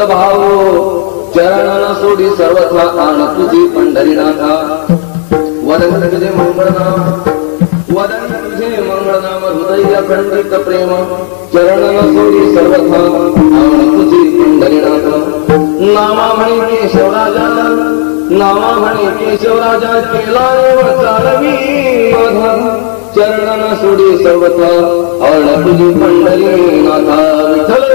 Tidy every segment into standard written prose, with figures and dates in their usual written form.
Good भाव चरण सोडी सर्वथा आण तुझी पंढरीनाथा वदन तुझे मंगळनाम वदन तुझे मंगळनाम हृदय अखंडित प्रेम चरण सोडी सर्वथा आण तुझी पंढरीनाथा नामा म्हणे केशवराजा नामा म्हणे केशवराजा केला चालवी माझा चरण सोडी सर्वथा आण तुझी पंढरीनाथा विठ्ठल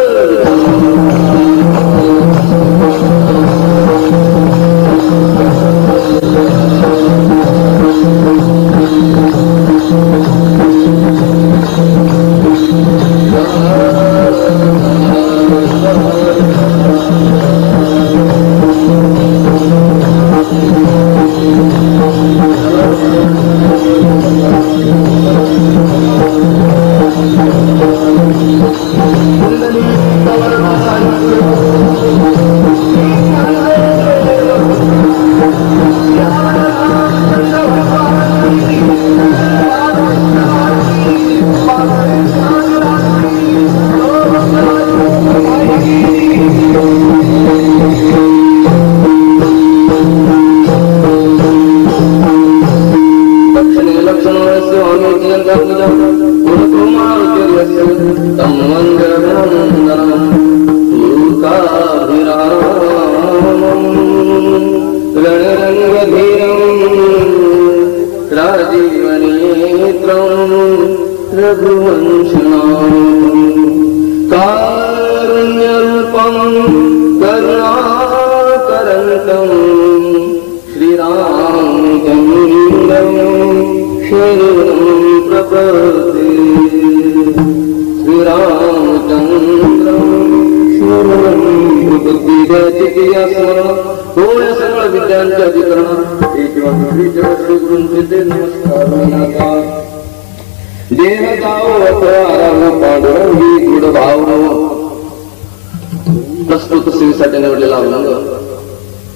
प्रस्तुत सेवेसाठी निवडलेला अभंग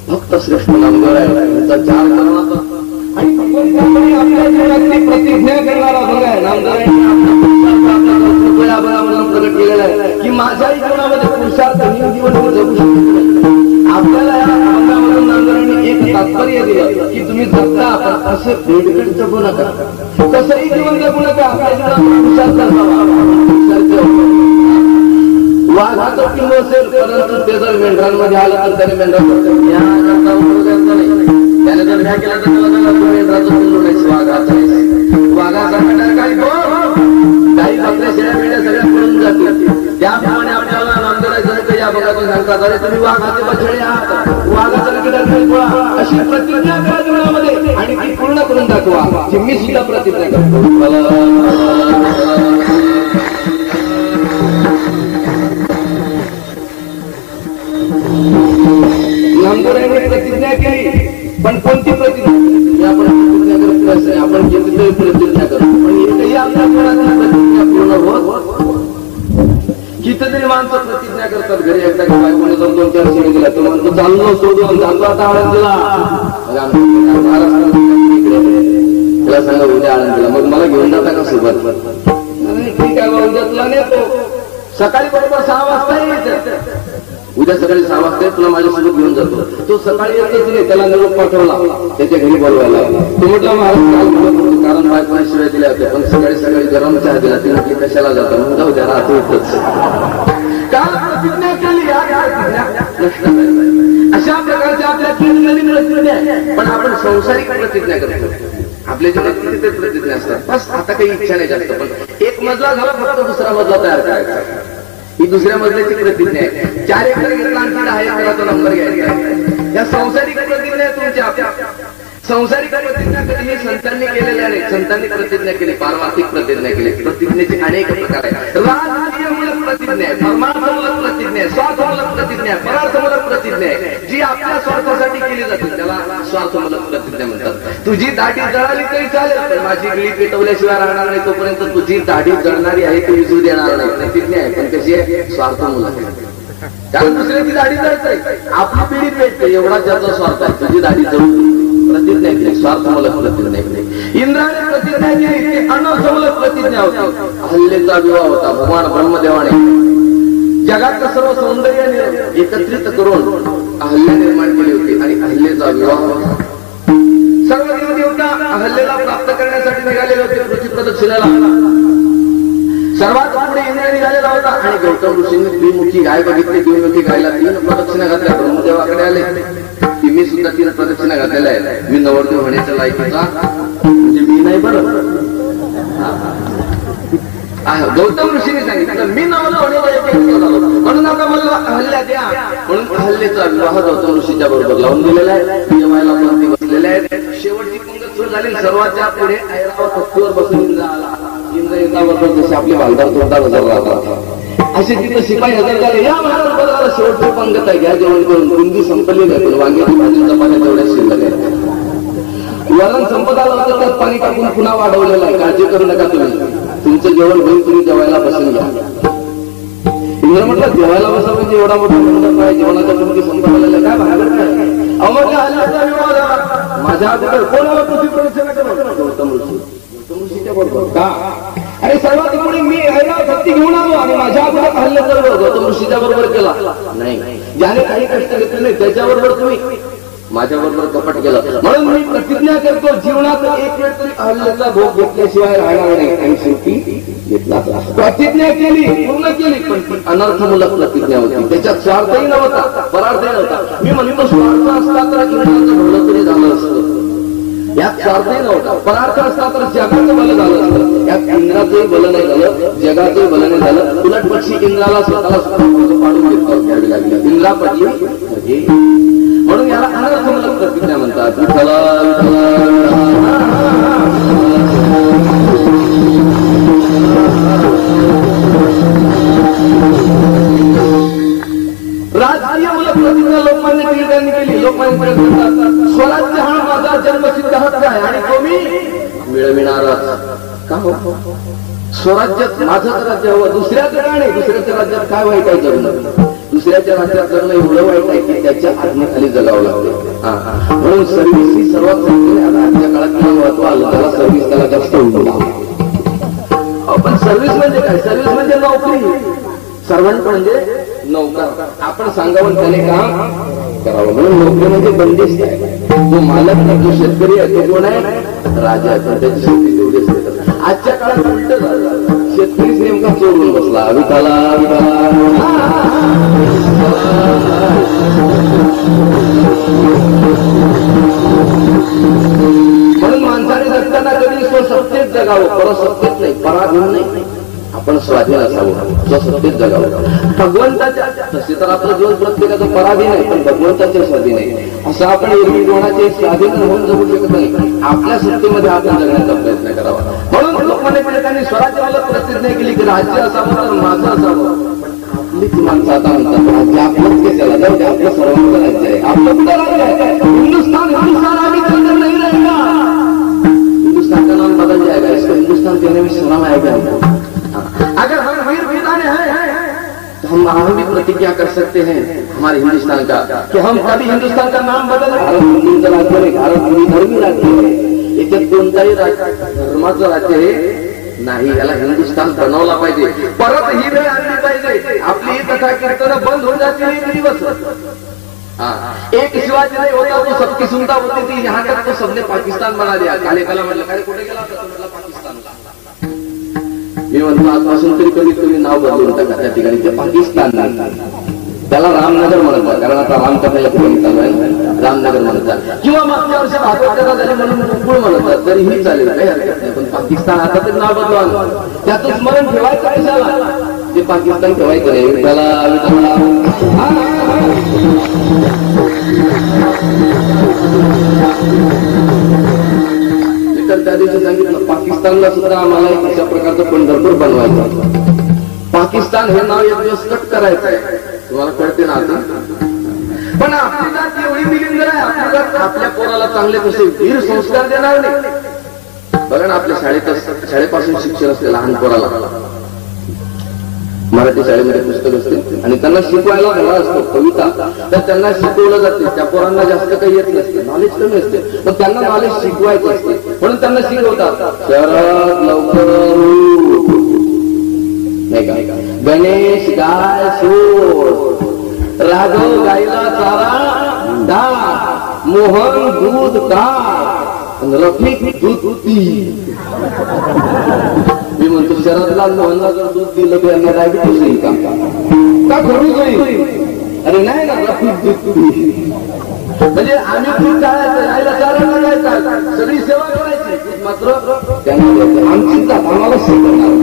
भक्त श्रेष्ठ नामदेव आहे. त्यांचा चार कर्माचा आणि आपल्या जीवनातली प्रतिज्ञा करणारा अभंग आहे. नामदेवांनी प्रकट केलेला आहे की माझ्याही जीवनामध्ये पुरुषार्थ जीवन जगू शकतो. आपल्याला या अभंगामधून नामदेवांनी एक तात्पर्य दिलं की तुम्ही जगता असं वेगवेगळं जगू नका, कसंही जीवन जगू नका. आपल्या जीवनात पुरुषार्थ वाघाचं किंवा असेल, परंतु ते जर मेंढरांमध्ये आलं तर त्याने मेंढरा त्याने जर काय केला तर त्याला मेंढराचं पिल्लू नाही, वाघाचा वाघाचा मेंढर काय काही आपल्या शेळ्या मेंढ्या सगळ्या पडून जातील. त्याप्रमाणे आपल्याला नामदेवांनी या भागातून सांगतात अरे तुम्ही वाघाचे बछडे आहात, वाघाचा किडा अशी प्रतिज्ञा करा जीवनामध्ये आणि ती पूर्ण करून दाखवा. मी सुद्धा प्रतिज्ञा करतो. नामदेवांनी प्रतिज्ञा केली, पण कोणती प्रतिज्ञा? आपण प्रतिज्ञा करत असं आपण कितीतरी प्रतिज्ञा करतो, पण एकही आपल्या प्रतिज्ञा पूर्ण होत. कितीतरी माणसं प्रतिज्ञा करतात घरी एकदा बायकोने 2-4 शेळी दिला तो म्हणतो चाललो सोडून चालतो आता आळंदीला, त्याला सांगा उद्या आळंदीला, मग मला घेऊन जाता का सोबत? ठीक आहे बा उद्या तुला नेतो, सकाळी बरोबर 6 वाजता येत, उद्या सकाळी 6 वाजता तुला माझ्यासोबत घेऊन जातो. तो सकाळी येतच नाही, त्याला निरोप पाठवला त्याच्या घरी बोलवायला. तो म्हटला महाराज कारण बायकोने शिवाय दिल्या होत्या, पण सकाळी गरम चहा दिला, ती म्हटली कशाला जातो, मग जाऊ द्या राहतो इथंच. काल प्रतिज्ञा केली अशा प्रकारच्या आपल्या नवीन प्रतिज्ञा, पण आपण संसारिक प्रतिज्ञा करतो. आपल्या जीवनात कितीतरी प्रतिज्ञा असतात, बस आता काही इच्छा नाही जास्त, पण एक मजला झाला फक्त दुसरा मजला तयार करायचा, ही दुसऱ्या मजल्याची प्रतिज्ञा आहे. 4 एकर घेतला आणखी 10 एकराचा नंबर घ्यायचा. या संसारिक प्रतिज्ञा तुमच्या संसारिक प्रतिज्ञा कधी संतांनी केलेल्या नाही. संतांनी प्रतिज्ञा केली, पारमार्थिक प्रतिज्ञा केली. प्रतिज्ञेचे अनेक प्रकार आहेत. राजकीयमूलक प्रतिज्ञा आहे, धर्मार्थमूलक प्रतिज्ञा आहे, स्वार्थमूलक प्रतिज्ञा आहे, परार्थमूलक प्रतिज्ञा आहे. जी आपल्या स्वार्थासाठी केली जाते त्याला स्वार्थमूलक प्रतिज्ञा म्हणतात. तुझी दाढी जळाली तरी चालेल, पण माझी गळी पेटवल्याशिवाय राहणार नाही, तोपर्यंत तुझी दाढी जळणारी आहे ती विजू देणार नाही. प्रतिज्ञा आहे, पण कशी आहे? स्वार्थमूलक आहे. कारण दुसऱ्याची दाढी जळते, आपली पिढी पेटते, एवढा ज्याचा स्वार्थ आहे. तुझी दाढी जळू प्रतिज्ञा केली, स्वार्थमूलक प्रतिज्ञा केली. इंद्राने प्रतिज्ञा केली, ती अनर्थमूलक प्रतिज्ञा होती. अहल्येचा विवाह होता भगवान ब्रह्मदेवाने. जगातलं सर्व सौंदर्य एकत्रित करून अहल्या निर्माण केली होती आणि अहल्येचा विवाह होता. सर्व देवता अहल्येला प्राप्त करण्यासाठी निघालेले होते पृथ्वी प्रदक्षिणेला. सर्वात पुढे इंद्र निघालेला होता आणि गौतम ऋषींनी द्विमुखी गाय बघितली. द्विमुखी गायला 3 प्रदक्षिणा घातल्या. ब्रह्मदेवाकडे आले की मी सुद्धा 3 प्रदक्षिणा घातलेल्या आहे, मी नवरदेव होण्याच्या लायकीचा म्हणजे मी नाही. बरं गौतम ऋषीने सांगितलं मी नवरदेव होण्याच्या झालो म्हणून आता मला अहल्या द्या. म्हणून अहल्येचा विवाह गौतम ऋषीच्या बरोबर लावून दिलेला आहे. जेवायला पंक्ती बसलेल्या आहेत. शेवटची पंगत सुरू झाली. सर्वांच्या पुढे ऐरावत हत्तीवर बसून इंद्र आला. इंद्र येताबरोबर जसे आपले वालदार तोंडात हजर राहतात असे तिथं शिपाई हजर झाले. या महाराज बघा शेवटची पंगत आहे, घ्या जेवण करून. बुंदी संपली नाही पण वांग्याची भाजी चपात्या तेवढ्या शिल्लक आहे. वरण संपत आलं होतं त्यात पाणी टाकून पुन्हा वाढवलेलं आहे. काळजी करू नका तुम्ही, तुमचं जेवण होईल, तुम्ही जेवायला बसून घ्या. इंद्र म्हटलं जेवायला बसा म्हणजे एवढा मोठा मंडप आहे, जेवणाच्या पंक्ती संपत आलेल्या काय बाहेर काय माझ्या अगोदर कोणाला पृथ्वी प्रदक्षिणा करा. गौतम ऋषीच्या बरोबर का? अरे सर्वात पुढे मी भक्ती घेऊन आलो आणि माझ्या अगोदर हल्ले सर्व गौतम ऋषीच्या बरोबर केला नाही. ज्याने काही कष्ट घेतले नाही त्याच्याबरोबर तुम्ही माझ्या बरोबर कपट केलं. म्हणून मी प्रतिज्ञा करतो जीवनात एक वेळ तरी अहल्येचा भोग घेतल्याशिवाय राहणार नाही. आणि शेवटी घेतला. प्रतिज्ञा केली, पूर्ण केली, पण ती अनर्थमूलक प्रतिज्ञा होती. त्याच्यात स्वार्थही नव्हता, परार्थही नव्हता. मी म्हणतो स्वार्थ असता तर इंद्राचं भलं तरी झालं असतं. यात स्वार्थही नव्हता, परार्थ असता तर जगाचं भलं झालं असतं. यात इंद्राचंही भलं नाही झालं, जगाचंही भलं नाही झालं. उलट पक्षी इंद्राला स्वतःला पाडून घेतलं घ्यावी लागली. इंद्रापती म्हणून याला अनर्थमूलक प्रतिज्ञा म्हणतात. राजकीय मूलक प्रतिज्ञा लोकमान्य टिळकांनी केली. लोकमान्य टिळक म्हणतात स्वराज्य हा माझा जन्मसिद्ध हक्क आहे आणि तो मी मिळविणारच. का हो? स्वराज्यात माझंच राज्य हवं, दुसऱ्याचं काय नाही. दुसऱ्याच्या राज्यात काय वाईट आहे जगणं? दुसऱ्याच्या राज्यात जगणं एवढं वाईट आहे की त्याच्या आज्ञेखाली जगावं लागतं. म्हणून सर्व्हिस ही सर्वात आजच्या काळात महत्व आलं. त्याला सर्व्हिस त्याला जास्त उडला. पण सर्व्हिस म्हणजे काय? सर्व्हिस म्हणजे नोकरी. सर्वंट म्हणजे नौकर. आपण सांगावं त्याने काम करावं. म्हणून नोकरी म्हणजे बंदिस्त आहे. जो मालक जो शेतकरी आहे तो कोण आहे? राजा आहे. त्याची शेती तेवढीच येतात. आजच्या काळात उलट झालं. शेतकरीच नेमका चोरून बसला. विठाला म्हणून माणसाने जगताना कधी स्वसत्तेत जगावं, परसत्तेत नाही, पराधीन नाही. आपण स्वाधीन असावं, स्वसत्तेत जगावं. भगवंताच्या तसे तर आपलं जीवन प्रत्येकाचं पराधीन आहे, पण भगवंताच्या स्वाधीन आहे. असं आपण एरवी कोणाचे स्वाधीन होऊन जगू शकत नाही. आपल्या सत्तेमध्ये आपण जगण्याचा प्रयत्न करावा. म्हणून लोकमान्य टिळकांनी स्वराज्याला प्रतिज्ञा केली की राज्य असावं तर माझं असावं. आपलीच माणसं आता म्हणतात राज्य आपलंच के त्याला जाऊ दे, आपलं सर्वांचं राज्य आहे. आपलं कुठं राज्य आहे? हिंदुस्तान आम्ही चंद्र नाही रहेगा. हिंदुस्तान का नाम बदल जाएगा. इसको हिंदुस्तान कहने में शर्म आएगा. अगर हम वीर वीराने हैं तो हम भी प्रतिज्ञा कर सकते हैं हमारे हिंदुस्तान का कि हम कभी हिंदुस्तान का नाम बदल. भारत हिंदूंचं राज्य नाही, भारत हिंदुधर्मी राज्य आहे. याच्यात कोणताही धर्माचं राज्य हे नाही. याला हिंदुस्तान बनवला पाहिजे. परत ही वेळ आणली पाहिजे. आपली ही कथा कीर्तन बंद होऊन जातील एक दिवस. एक शिवाजी नहीं होता तो सबकी सुनता होती थी. यहाँ तक तो सबने पाकिस्तान बना दिया. काले काला म्हटलं काय कुठे गेला होता? म्हटलं पाकिस्तानला. मी म्हणतो आजपासून तरी कमीत कमी नाव बदलून टाका त्या ठिकाणी. ते पाकिस्तान त्याला रामनगर म्हणतात, कारण आता रामकथा या ठिकाणी चालू आहे. रामनगर म्हणतात किंवा मागच्या वर्षी भागवत झाले म्हणून गोकुळ म्हणतात तरीही चालेल, काही हरकत नाही. पण पाकिस्तान आता तरी नाव बदलवा. त्याचं स्मरण ठेवायचं कशाला? ते पाकिस्तान ठेवायचं नाही. तर त्या दिवशी सांगितलं पाकिस्तानला सुद्धा आम्हाला एक अशा प्रकारचं पंढरपूर बनवायचं. पाकिस्तान हे नाव एक दिवस कट करायचं आहे. तुम्हाला कळते ना आता? पण आपली जात एवढी मिलिंदर आहे. आपली जात आपल्या पोराला चांगले कसे वीर संस्कार देणार नाही. बघा ना आपल्या शाळेपासून शिक्षण असते लहान पोराला. मराठी शाळेमध्ये पुस्तक असते आणि त्यांना शिकवायला धडा असतो कविता. तर त्यांना शिकवलं जाते. त्या पोरांना जास्त काही येत नसते, नॉलेज कमी असते, पण त्यांना नॉलेज शिकवायचं असते. म्हणून त्यांना शिकवतात शरद लवकर नाही का, गणेश गाय सोड राघव गाईला चारा डाळ, मोहन दूध काळ, रफिक दूध पी. मी म्हणतो शरदला मोहनला जर दूध दिलं तर यांना डायबिटीस येईल का घडून जाईल? अरे नाही ना, रफिक दूध पी. म्हणजे आम्ही दूध टाळायचं, गायला चारा लागायचा, सगळी सेवा करायची, मात्र त्यांना आमची जात आम्हाला शिकवणार.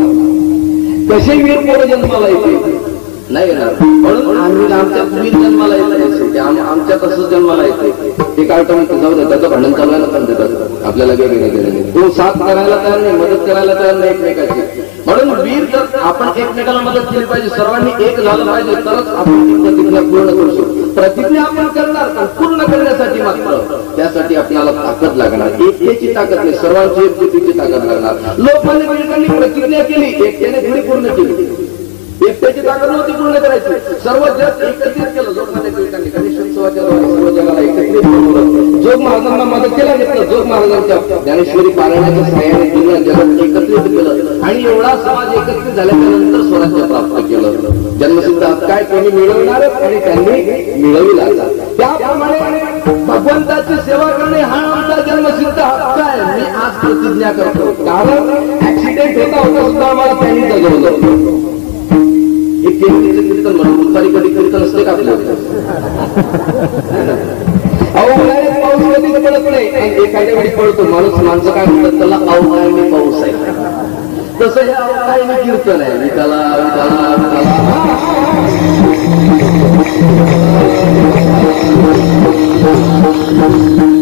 कसे वीर पोरं जन्माला येते नाही येणार, म्हणून आम्ही आमच्या वीर जन्माला येत नाही, आमच्या तसंच जन्माला येते. ते काय म्हणतो जाऊ दे, त्याचं भांडण चालवायला पण देतात आपल्याला, वेगवेगळं गेलं नाही. तो साथ करायला तयार नाही, मदत करायला तयार नाही एकमेकाची. म्हणून वीर तर आपण एकमेकाला मदत केली पाहिजे, सर्वांनी एक झालं पाहिजे, तरच आपण ती प्रतिज्ञा पूर्ण करू शकतो. प्रतिज्ञा आपण करणार, पण पूर्ण करण्यासाठी मात्र त्यासाठी आपल्याला ताकद लागणार. एकट्याची ताकद नाही, सर्वांची एकजुटीची ताकद लागणार. लोकमान्य टिळकांनी प्रतिज्ञा केली, एकट्याने थोडी पूर्ण केली, एकट्याची ताकद नव्हती पूर्ण करायची, सर्व जग एकत्रित केलं. लोकमान्य टिळकांनी गणेशोत्सवाच्या द्वारे सर्व जगाला एकत्रित केलं. जोग महाराजांना मदत केला घेतलं, जोग महाराजांच्या ज्ञानेश्वरी पारायणाच्या सहाय्याने पूर्ण जगात एकत्रित केलं आणि एवढा समाज एकत्रित झाल्याच्या नंतर स्वराज्य प्राप्त केलं. जन्मसिद्ध हक्क काय कोणी मिळवणार आणि त्यांनी मिळविला. त्याप्रमाणे भगवंताची सेवा करणे हा आमचा जन्मसिद्ध हक्क आहे. मी आज प्रतिज्ञा करतो, कारण ऍक्सिडेंट होता सुद्धा आम्हाला त्यांनी जगवलं. कीर्तन म्हणून दुपारी कधी कीर्तन असते का आपल्या? उन्हाळ्यात पाऊस कधी पडत नाही आणि एखाद्या वेळी पडतो. माणसं काय म्हणतात त्याला अवकाळी पाऊस आहे, तसं हे अवकाळी कीर्तन आहे. विठाला विठाला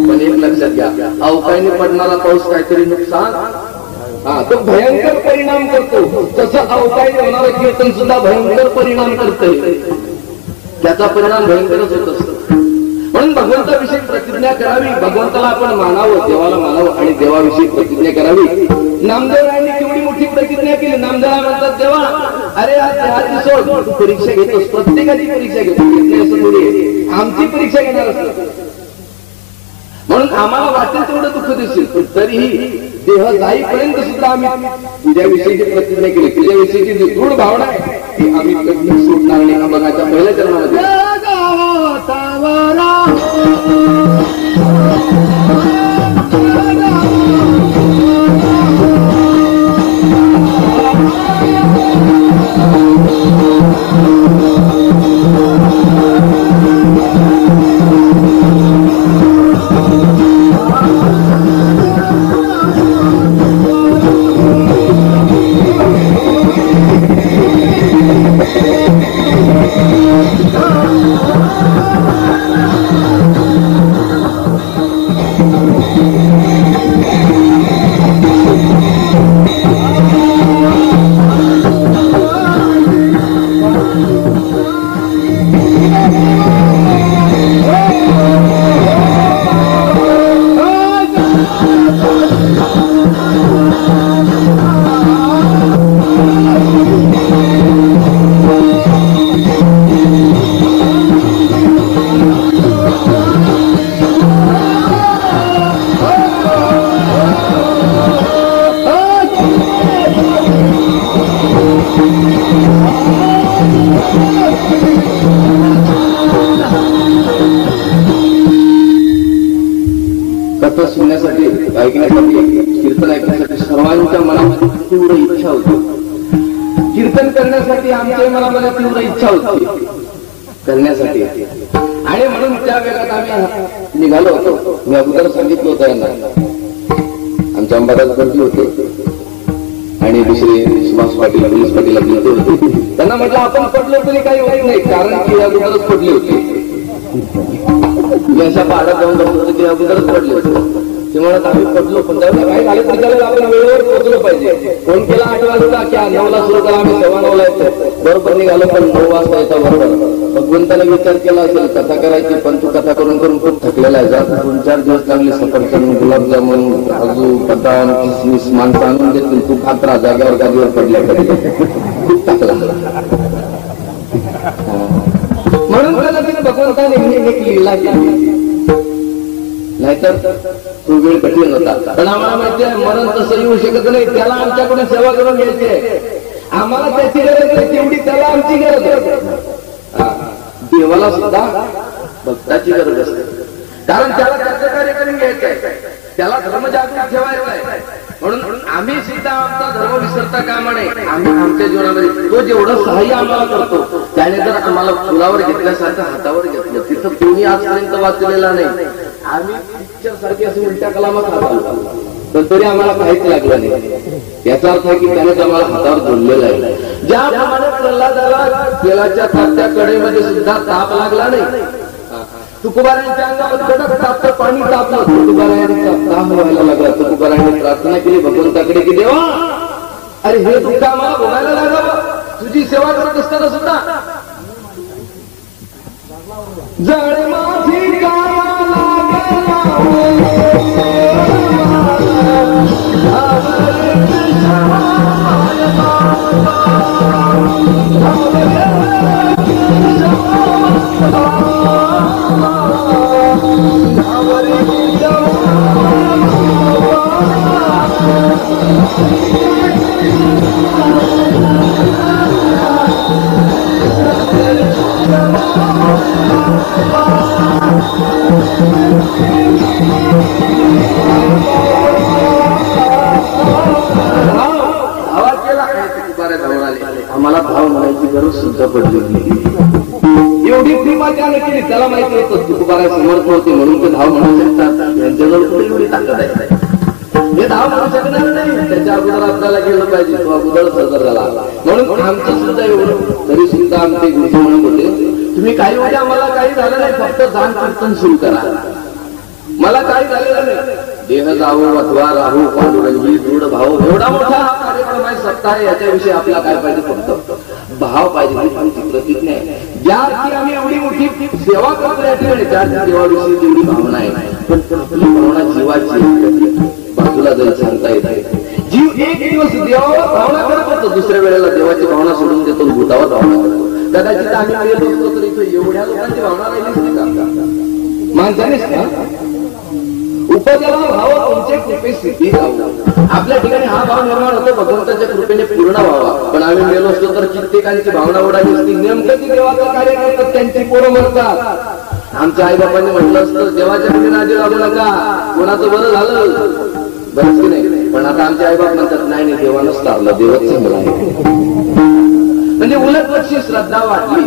पण एक लक्षात घ्या, अवकाळीने पडणारा पाऊस काहीतरी नुकसान तो भयंकर परिणाम करतो, तसं अवकाळी होणारं कीर्तन सुद्धा भयंकर परिणाम करते. त्याचा परिणाम भयंकरच होत असतो. म्हणून भगवंताविषयी प्रतिज्ञा करावी, भगवंताला आपण मानावं, देवाला मानावं आणि देवाविषयी प्रतिज्ञा करावी. नामदेवरायांनी केवढी मोठी प्रतिज्ञा केली. नामदेवराय म्हणतात, देवा अरे आज देहाची सोड, तू परीक्षा घेतोस, प्रत्येकाची परीक्षा घेतो, असं थोडी आमची परीक्षा घेणार असतो. म्हणून आम्हाला वाटेल तेवढं दुःख दिसेल, पण तरीही देह जाईपर्यंत सुद्धा आम्ही तुझ्याविषयीची प्रतिज्ञा केली. तुझ्याविषयीची जी दृढ भावना आहे ती आम्ही कधी सुटणार नाही. अभंगाच्या पहिल्या चरणामध्ये ऐकण्यासाठी, कीर्तन ऐकण्यासाठी सर्वांच्या मनामध्ये तीव्र इच्छा होती. कीर्तन करण्यासाठी आमच्या मनामध्ये तीव्र इच्छा होती करण्यासाठी. आणि म्हणून त्या वेळात आम्ही निघालो होतो. मी अगोदर सांगितलं होतं यांना, आमच्या अंबादास बदली होते आणि दुसरे सुभाष पाटील, पोलीस पाटील होते. त्यांना म्हटलं आपण पडलो तरी काही होत नाही, कारण की अगोदरच पडले होते. अशा पाडात जाऊन बघतो ते अगोदरच पडले होते. ते म्हणत आम्ही पडलो, पण त्यावेळेला काही झालं तरी त्यावेळेला आपण वेळेवर पोहोचलो पाहिजे. फोन केला 8 वाजता की 9ला सुरू करा, आम्ही 9:15 येतो. बरोबर निघालो, पण 9 वाजता येतो बरोबर. भगवंताने विचार केला असेल कथा करायची, पण तू कथा करून करून खूप थकलेला आहे. जात 2-4 दिवस चांगले सफरचंद, गुलाबजामुन, काजू, बदाम, किसमिस माणसं आणून देतील, तू खात राहा, जागेवर गादीवर पडल्या कधी खूप थकला. म्हणून त्याला तिने भगवंताने एक लीला केली, नाहीतर तो वेळ कठीण होता. पण आम्हाला माहिती आहे मरण तसं येऊ शकत नाही. त्याला आमच्याकडून सेवा करून घ्यायची आहे. आम्हाला त्याची गरज नाही तेवढी त्याला आमची गरज आहे. देवाला देवाला सुद्धा भक्ताची गरज असते, कारण त्याला त्याचं कार्य करून घ्यायचं आहे, त्याला धर्म जागृत ठेवायचा आहे. म्हणून आम्ही सुद्धा आमचा धर्म विसरता कामा नये. आम्ही आमच्या जीवनामध्ये तो जेवढं सहाय्य आम्हाला करतो त्याने जर आम्हाला फुलावर घेतल्यासारखं हातावर घेतलं, तिथं कोणी आजपर्यंत वाचलेला नाही. आम्ही पिक्चर सारखी अशी उलट्या कलामात राहतो, पण तरी आम्हाला काहीच लागलं नाही. याचा अर्थ आहे की त्याने आम्हाला हातावर जोडलेला आहे. ज्याप्रमाणे प्रल्हादाला तेलाच्या तात्या कडेमध्ये सुद्धा ताप लागला नाही, तुकोबारायांच्या अंगावर कडक तापतं पाणी तापलं, तुकोबारायांचा दाह व्हायला लागला. तुकोबारायांनी प्रार्थना केली भगवंताकडे की देवा, अरे हे दुःख आम्हाला भोगायला लागावं, तुझी सेवा करत असताना सुद्धा जड माझी आम्हाला भाव म्हणायची गरज सुद्धा पडली. एवढी प्रेमा त्याने केली, त्याला माहिती होतं तुकोबारा समर्थ होते म्हणून ते धाव म्हणू शकतात. त्यांच्याजवळ कुठे एवढी ताकद आहे, हे धाव म्हणू शकणार नाही. त्याच्या अगोदर आपल्याला गेलं पाहिजे, तो अगोदर सदर झाला. म्हणून आमचं सुद्धा एवढं तरी सुद्धा आमचे गुरुजी म्हणत होते, तुम्ही काही वेळी आम्हाला काही झालं नाही, फक्त जाण कीर्तन सुरू करा. मला काही झालेलं नाही, देह जावो अथवा राहू पांडुरंगी दृढ भाव. एवढा मोठा हा कार्यक्रम आहे, सत्ता आहे, याच्याविषयी आपला काय पाहिजे, फक्त भाव पाहिजे. आमची प्रतिज्ञा आहे, ज्या आम्ही एवढी मोठी सेवा करतो या ठिकाणी, त्या देवाविषयी तेवढी भावना आहे, पण आपली भावना जीवाची बाजूला जाईल सांगता येत आहे. जीव एक दिवस देवावर भावना करत होतो, दुसऱ्या वेळेला देवाची भावना सोडून देतो, भूतावर भावना करतो. कदाचित आम्ही गेलो असतो तर इथं एवढ्या लोकांची भावना राहिली का माणसानेच का उपदेवा भाव तुमचे कृपे सिद्धी जाऊ. आपल्या ठिकाणी हा भाव निर्माण होतो भगवंताच्या कृपेने पूर्ण व्हावा. पण आम्ही गेलो असतो तर कित्येकांची भावना उडाली असती. नेमकं ती देवाचं कार्य करतात, त्यांची पोरं म्हणतात. आमच्या आई बापांनी म्हटलं असतं देवाच्या नादी लागू नका, कोणाचं बरं झालं बरंच की नाही. पण आता आमचे आई बाप म्हणतात नाही नाही, देवानंच तारलं, देवच चांगला आहे. म्हणजे उलट पक्षी श्रद्धा वाढली,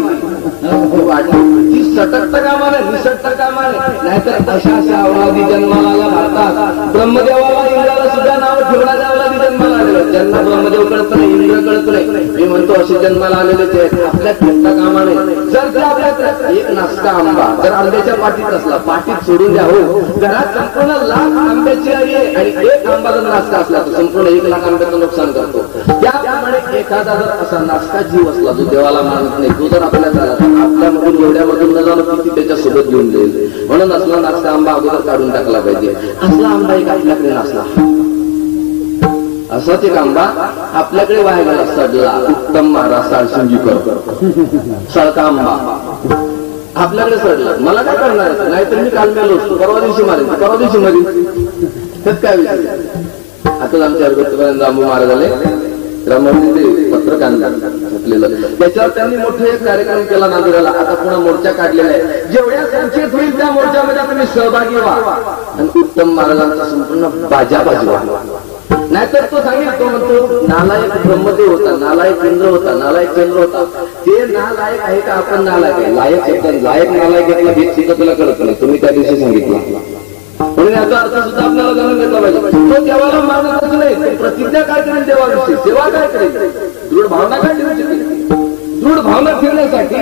ती सटकता कामाने निसटता कामाने. नाहीतर अशा अशा अवलादी जन्माला आल्या भारतात. ब्रह्मदेवाला इंद्राला सुद्धा नाव ठेवणाऱ्या अवलादी जन्माला आलेलं, ज्यांना ब्रह्मदेव कळत नाही, इंद्र कळत नाही. मी म्हणतो असे जन्माला आलेलेच आहेत. आपल्या ठेवता कामाने जर ते आपल्या एक नासका आंबा जर आंब्याच्या पाठीत असला, पाठीत सोडून द्या. हो, घरात संपूर्ण लाख आंब्याची आहे आणि एक आंबा जर नासका असला तर संपूर्ण 1 लाख आंब्याचं नुकसान करतो. त्याप्रमाणे एखादा जर असा नासका जीव असला जो देवाला मानत नाही, तो जर आपल्या झाला तर आपल्यामधून एवढ्यामधून न जाणं किती त्याच्यासोबत घेऊन जाईल. म्हणून असला नासका आंबा अगोदर काढून टाकला पाहिजे. असला आंबा एक आपल्याकडे नसला, असाच एक आंबा आपल्याकडे वाया गेला, सडला. उत्तम महाराज साळशिंगीकर सळका आंबा आपल्याकडे सडला. मला काय करणार, नाहीतर मी काल मेलो असतो, परवा दिवशी मारेन, परवा दिवशी मरीन, त्यात काय विषय. आता आमच्या अर्गोपर्यंत जांबू महाराज आले, रामाचे पत्रक घातलेलं, त्याच्यावर त्यांनी मोठे एक कार्यक्रम केला नांदेडला. आता पुन्हा मोर्चा काढलेला आहे. जेवढ्या संख्येत होईल त्या मोर्चामध्ये तुम्ही सहभागी व्हा आणि उत्तम महाराजांचा संपूर्ण बाजा वाजवा. नाहीतर तो सांगेल, तो म्हणतो नालायक ब्रह्मदेव होता, नालायक इंद्र होता, नालायक चंद्र होता. ते नालायक आहे का आपण नालायक आहे? लायक एकदम लायक नालायक घेतला हे सुद्धा तुला कळत नाही. तुम्ही त्या दिवशी सांगितलं. म्हणून याचा अर्थ सुद्धा आपल्याला जाणून घेतला पाहिजे. तो देवाला मानतच नाही, प्रतिज्ञा काय करेल देवाविषयी, सेवा काय करेल, दृढ भावना काय ठेवायची. दृढ भावना ठेवण्यासाठी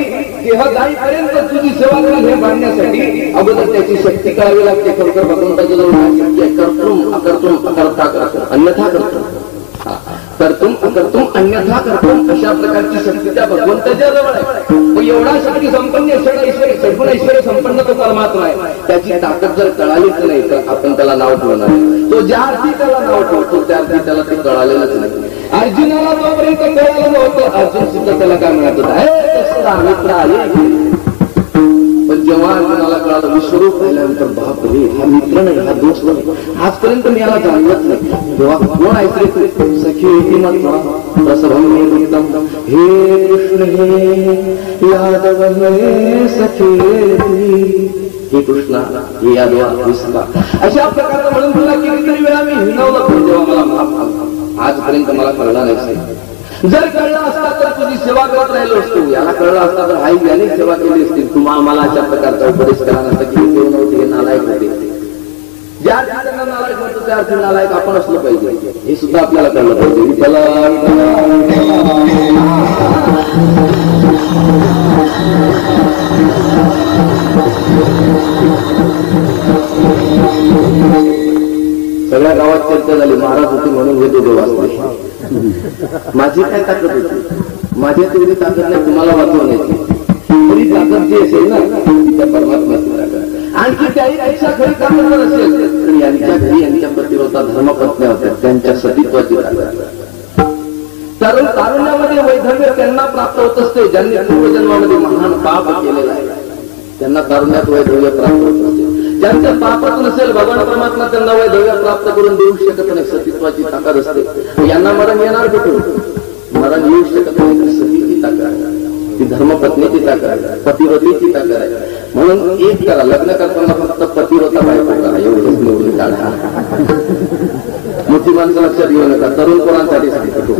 देह जाईपर्यंत तुझी सेवा करेल हे मांडण्यासाठी अगोदर त्याची शक्ती करावी लागते. खरोखर भगवंताच्या जवळ कर्तुम अकर्तुम अकर्ता करतो अन्यथा करतो, कर्तुम अकर्तुम अन्यथा करतो, अशा प्रकारची शक्ती त्या भगवंताच्या जवळ आहे. एवढा शक्ती संपन्न सगुण ऐश्वर्य संपन्न तो परमात्मा आहे. त्याची ताकद जर कळालीच नाही तर आपण त्याला नाव ठेवणार. तो ज्या अर्थी त्याला नाव ठेवतो त्या अर्थी त्याला ते कळालेलंच नाही. अर्जुनाला तोपर्यंत कळालं नव्हतं. अर्जुन सुद्धा त्याला काय म्हणत होता, मित्र आहे. पण जेव्हा अर्जुनाला कळालं विश्वरूप पाहिल्यानंतर बाप रे हा मित्र नाही हा दोस्त नाही, आजपर्यंत मी याला जाणलंच नाही. तेव्हा कोण ऐकले सखी प्रसभम हे कृष्ण हे यादव हे सखे हे कृष्णा हे यादवा विसका अशा प्रकारचं म्हणून तुला कितीतरी वेळा मी हिणवलं पण तेव्हा मला माफ आजपर्यंत मला कळला नाही. जर कळलं असता तर तुझी सेवा करत राहिलो असतो, याला कळलं असता तर आई याने सेवा केली असती. तुम्हाला मला अशा प्रकारचा उपदेश करा नसता की देव नव्हते हे नालायक होते. ज्या त्यांना नालायक होतो त्या अर्थी नालायक आपण असलं पाहिजे हे सुद्धा आपल्याला कळलं पाहिजे. सगळ्या गावात चर्चा झाली महाराज होते म्हणून हे देव वाचले. माझी काय ताकद होती, माझ्या तेवढी ताकद नाही तुम्हाला वाचवण्याची. खरी ताकद जी असेल ना त्या परमात्म्याची ताकद. आणखी त्याही पेक्षा खरी ताकद जर असेल तर यांच्या घरी यांच्या प्रतिरोधा धर्मपत्न्या होत्या त्यांच्या सतीत्वाची ताकद. तारुण्यामध्ये वैधव्य त्यांना प्राप्त होत असते ज्यांनी पूर्वजन्मामध्ये महान पाप केलेला आहे. त्यांना तारुण्यात वैधव्य प्राप्त होत असते. ज्यांच्या पापात नसेल भगवान परमात्मा त्यांना वैधव्य प्राप्त करून देऊ शकत नाही. सतीत्वाची ताकद असते. यांना मरण येणार कुठून? मरण येऊ शकत नाही. सतीची ताकद आहे, ती धर्मपत्नीची ताकद आहे, पतिव्रतेची ताकद आहे. म्हणून एक करा, लग्न करताना फक्त पतिव्रता बायको करा एवढंच निवडून काढा. मोठी माणसं लक्षात घेऊ नका. तरुण कोणासाठी सांगतो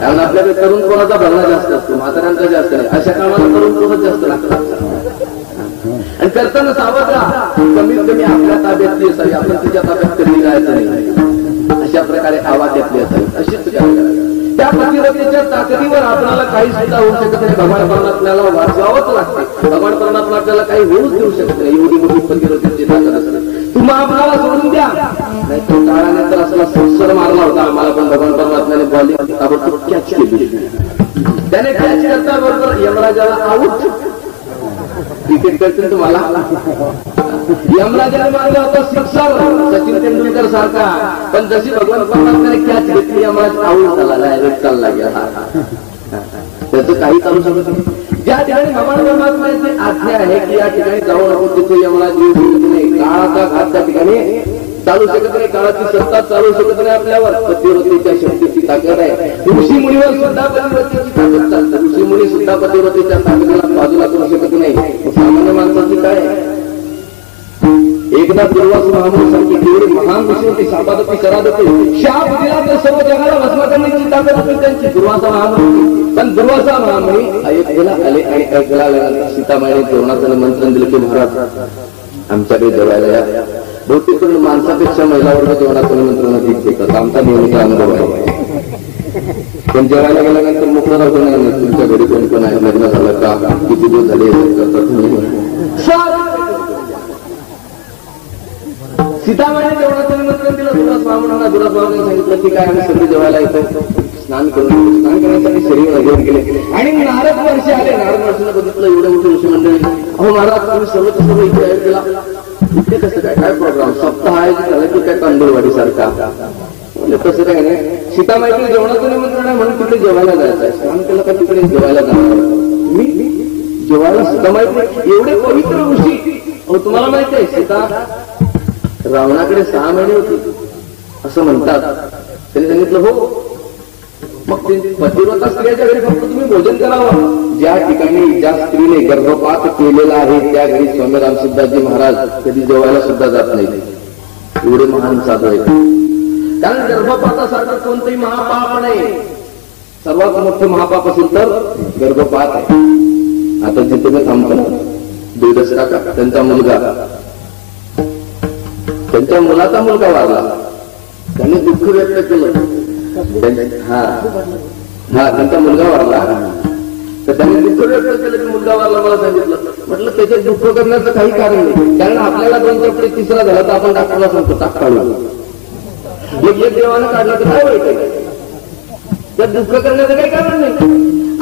कारण आपल्याकडे तरुण कोणाचा भरणा जास्त असतो, म्हाताऱ्यांचा जास्त नाही. अशा कामाला तरुण कोणच जास्त लागतात. आणि करताना सावध राहा, कमीत कमी आपल्या ताब्यातली असावी, आपण तिच्या ताब्यात कधी जायचं नाही. अशा प्रकारे आवाक्यातली असावी. अशीच त्या प्रतिरोधेच्या ताकदीवर आपल्याला काही सुद्धा होऊ शकत नाही. भगवान परमात्म्याला वाचवावंच लागते. भगवान परमात्मा आपल्याला काही होऊच देऊ शकत नाही. एवढी मोठी प्रतिरोधेची ताकद असते. तुम्हा आपल्याला सोडून द्या नाही तो काळाने तर असला संसार मारला होता आम्हाला, पण भगवान परमात्म्याने बॉलिंग ताबडतोब कॅच केली. त्याने कॅच करता बरोबर यमराजाला आऊट. क्रिकेट करतील तुम्हाला यमराजाने मारला होता सिक्सर सचिन तेंडुलकर सारखा, पण जशी भगवान परमात्म्याने कॅच घेतली यमराज आऊट झाला, डायरेक्ट चालला गेला. त्याचं काही चालू शकत नाही. ज्या ठिकाणी भगवान परमात्म्याची आज्ञा आहे की या ठिकाणी जाऊ नको तिथे यमराज येऊ शकत नाही. काळाचा घात त्या ठिकाणी चालू शकत नाही. काळाची सत्ता चालू शकत नाही आपल्यावर. पतिव्रतेच्या शक्तीची ताकद आहे. ऋषी मुनीवर सुद्धा पतिव्रतेची ताकद चालते. ऋषी मुनी सुद्धा पतिव्रतेच्या ताकदीला बाजूला करू शकत नाही. सामान्य माणसाची काय? एकदा दुर्वास महामुनी सारखी केवढी महान ऋषी होती, सापादती शरादती शाप दिला तर सर्व जगाला भस्म करण्याची ताकद होती त्यांची. दुर्वासा महामुनी. पण दुर्वासा महामुनी अयोध्येला आले आणि अयोध्येला आल्यानंतर सीतामाईने जेवणाचं निमंत्रण दिलं की महाराज आमच्याकडे जेवायला या. बहुतेक करून माणसापेक्षा महिला वर्ग जेवणाचं निमंत्रण अधिक देतात. आमचा नेहमीचा अनुभव आहे. पण जेवायला गेल्यानंतर मोकळं राहतो नाही तुमच्या घरी कोण कोण आहे, लग्न झालं का, किती दिवस झाले सीतामाईने जेवणाचं निमंत्रण दिलं. दुर्वास महामुनींना दुर्वास महामुनीने सांगितलं की काय आम्ही सगळे जेवायला येतो. स्नान करण्यासाठी शरीर घेऊन गेले आणि नारद वर्षी आले. नारद वर्षाने बघितलं एवढं मोठं ऋषी मंडळी. अहो महाराज तुम्ही सर्वच सर्व इथे अयोध्येला इथे कसं काय काय प्रोग्राम सप्ताह आयोजित झालं की काय तांदूळवाडी सारखा म्हणजे तसं काय नाही. सीतामाईकडे जेवणाचं निमंत्रण आहे म्हणून तिकडे जेवायला जायचं आहे. स्नान केलं का तिकडे जेवायला जाणार. मी जेवायला सीतामाईकडे एवढे पवित्र ऋषी. अहो तुम्हाला माहिती आहे सीता रावणाकडे 6 महिने होती असं म्हणतात. त्यांनी सांगितलं हो. मग पतिव्रता स्त्रियाच्या घरी फक्त तुम्ही भोजन करावं. ज्या ठिकाणी ज्या स्त्रीने गर्भपात केलेला आहे त्या घरी स्वामी रामसिद्धाजी महाराज कधी जेवायला सुद्धा जात नाही. एवढे महान साधू आहेत. कारण गर्भपातासारखं कोणतंही महापाप नाही. सर्वात मोठं महापाप असेल तर गर्भपात आहे. आता जिथे मी थांबतो देवदास काका त्यांचा मुलाचा मुलगा वारला. त्यांनी दुःख व्यक्त केलं. त्यांचा मुलगा वारला तर त्यांनी दुःख व्यक्त केलं की मुलगा वारला. मला सांगितलं म्हटलं त्याच्यात दुःख करण्याचं काही कारण नाही. कारण आपल्याला 2 चपडे तिसरा झाला तर आपण डॉक्टरला सांगतो टाक काढू. एक देवानं काढलं तर काय वाईट आहे. त्यात दुःख करण्याचं काही कारण नाही.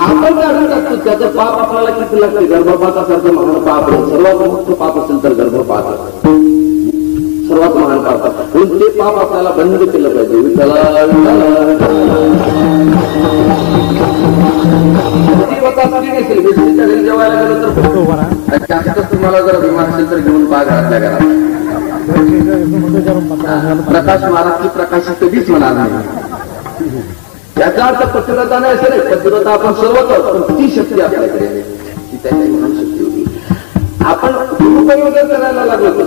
आपण काढून टाकतो. त्याचं पाप आपल्याला किती लागते. गर्भपातासारखं महान पाप आहे. सर्वात मोठं पाप असेल तर गर्भपात सर्वात महान पाप. म्हणून ते पाप आपल्याला बंद केलं पाहिजे. जेवायला गेलं तर जास्त प्रकाश महाराजची प्रकाश कधीच होणार नाही. याचा अर्थ पतिव्रता नाही असेल. पतिव्रता आपण सर्वच आहोत, पण ती शक्ती आपल्याकडे ती त्याची महान शक्ती होती. आपण दुरुपयोग करायला लागलो तर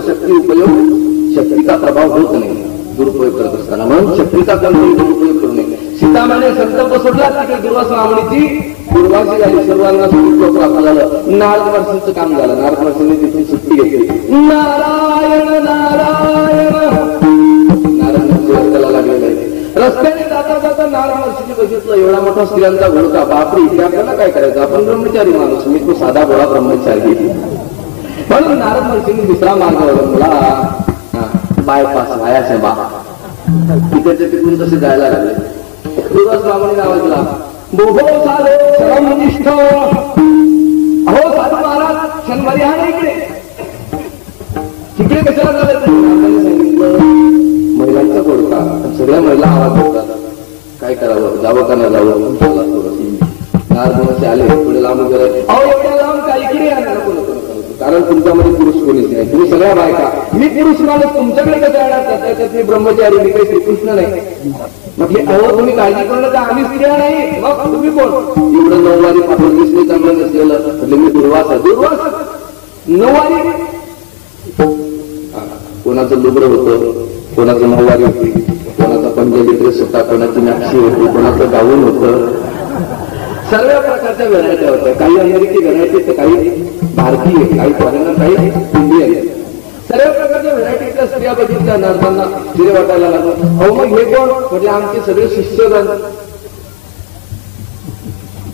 शक्तीचा प्रभाव होत नाही दुरुपयोग करत असताना. म्हणून शक्तीचा कोणताही दुरुपयोग करू नये. सीतामाने संकल्प सोडला तिकडे दुर्वास रावणीची दुर्वासी झाली. सर्वांना सुख प्राप्त झालं. नारद वर्षांचं काम झालं. नारद वर्षांनी तिथून सुट्टी घेतली. नारायण नारायण नारायण रस्त्याला लागलेलं आहे. रस्त्याने जाता जाता नारद वर्षांनी बघितलं एवढा मोठा स्त्रियांचा घोडका. बापरे, इथे आपल्याला काय करायचं, आपण ब्रह्मचारी माणूस, मी तो साधा भोळा ब्रह्मचारी. म्हणून नारद महर्षींनी दुसरा मार्ग अवलंबला. बायपास व्हाया सेवा. तिकडचे तिथून तसे जायला लागले. दुर्वास रावणी आवाज दिला, बोहो साधो श्रमनिष्ठ. अहो साधू महाराज, शनिवारी हा नाही इकडे. तिकडे कशाला झालं सांगितलं. महिलांचा घोडका. सगळ्या महिला आवाज होतात. काय करावं, जावं का नाही जावं. नारद महर्षी आले. पुढे लांब गेले. अहो एवढ्या लांब काय इकडे येणार कोण, कारण तुमच्यामध्ये पुरुष कोणीच नाही. तुम्ही सगळ्या बायका. मी पुरुष माणूस तुमच्याकडे कसं येणार. त्याच्यात मी ब्रह्मचारी, मी काही श्रीकृष्ण नाही. म्हटले अहो तुम्ही काळजी करू नका, आम्ही स्त्रिया नाही. मग तुम्ही कोण. एवढं नऊवारी पाठवून दिसले चांगलं नसलेलं. म्हटले मी दुर्वास आहे. दुर्वास नऊवारी. कोणाचं लुगडं होतं, कोणाचं नऊवारी होती, कोणाचा पंजाबी ड्रेस होता, कोणाची नाक्षी होती, कोणाचं गाऊन होतं. सर्व प्रकारच्या व्हरायट्या होत्या. काही अमेरिकी व्हरायटी तर काही भारतीय, काही फॉरेनर, काही इंडियन. सर्व प्रकारच्या व्हरायटीच्या स्त्रिया बघितल्या. नारदांना स्त्रिय वाटायला लागलं. अहो मग हे कोण. म्हणजे आमचे सगळे शिष्यगण.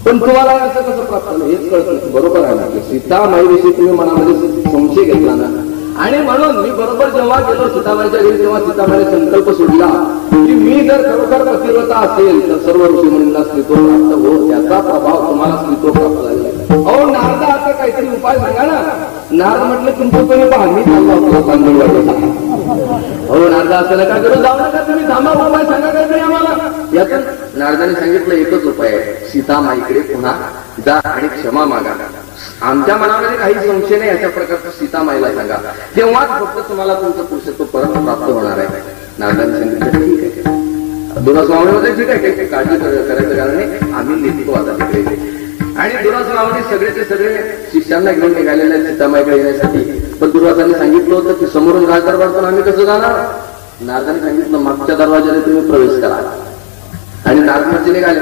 पण तुम्हाला असं कसं प्राप्त झालं हेच कळत नाही. बरोबर आहे ना, सीता माईविषयी तुम्ही मनामध्ये संशय घेतला ना. आणि म्हणून मी बरोबर जेव्हा गेलो सीताबाईच्या घरी, तेव्हा सीताबाईने संकल्प सोडला की मी जर खरोखर पतिव्रता असेल तर सर्व ऋषीमुनींना स्त्रीत्व प्राप्त हो. त्याचा प्रभाव तुम्हाला स्त्रीत्व प्राप्त झाला. अहो नारदा आता काहीतरी उपाय सांगा ना. नारद म्हटलं तुमचं तुम्ही पहा, मी चालला होतो तांदूळ वाटत. हो नारदा असं नका करू, जाऊ नका तुम्ही, थांबा, उपाय सांगा काहीतरी आम्हाला. यातून नारदाने सांगितलं एकच उपाय आहे. सीतामाईकडे पुन्हा जा आणि क्षमा मागा. आमच्या मनामध्ये काही संशय नाही अशा प्रकारचं सीतामाईला सांगा. तेव्हाच फक्त तुम्हाला तुमचं पुरुषत्व परत प्राप्त होणार आहे. नारदाने सांगितलं ठीक आहे. दुर्वास रावणीमध्ये ठीक आहे, काही काळजी करायचं कारण नाही, आम्ही निघतो आता तिकडे. आणि दुर्वास रावणी सगळेचे सगळे शिष्यांना घेऊन निघालेले आहेत सीतामाईकडे येण्यासाठी. पण दुर्वासाने सांगितलं होतं की समोरून राजदरबारातून आम्ही कसं जाणार. नारदाने सांगितलं मागच्या दरवाजाने तुम्ही प्रवेश करा. आणि नारद निघाले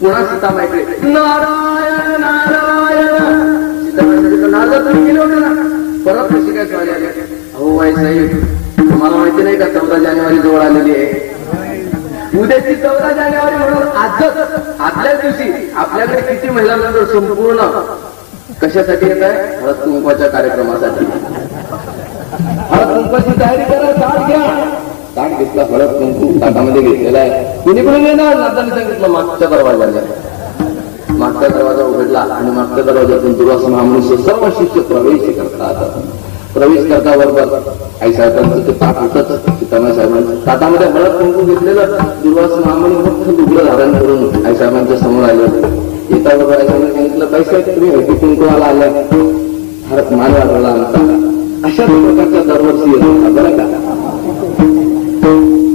पुन्हा सीतामाईकडे. नारायण नारायण. नारद तुम्ही गेले होते ना, परत कशी काय स्वारी आले. अहो बाई साहेब, तुम्हाला माहिती नाही का 14 जानेवारी जवळ आलेली आहे. उद्याची 14 जानेवारी म्हणून आजच आदल्या दिवशी आपल्याकडे किती महिलांनंतर संपूर्ण कशासाठी येत आहे. हळद कुंकवाच्या कार्यक्रमासाठी. हळद कुंकवाची तयारी करा. ताट घ्या. ताट घेतला, हळद कुंकू ताटामध्ये घेतलेला आहे. कुणीकडून येणार. नारदाने सांगितलं मागच्या दरवाजाला. मागचा दरवाजा उघडला आणि मागच्या दरवाजातून दुर्वास महामुनी सर्व शिष्य प्रवेश करतात. प्रवेश करता बरोबर आई साहेबांचं ते ताट होतच. सीतामाई साहेबांचं ताटामध्ये हळद कुंकू घेतलेलं. दुर्वास महामुनी मोठं दुबळं धारण करून आई साहेबांच्या समोर आले. येता बरोबर आई साहेबांनी सांगितलं पैसे तुम्ही हळदी कुंकवाला आल्या, हरत मान वाढवला आमचा. अशा प्रकारच्या दरवर्षी येतो बरं का.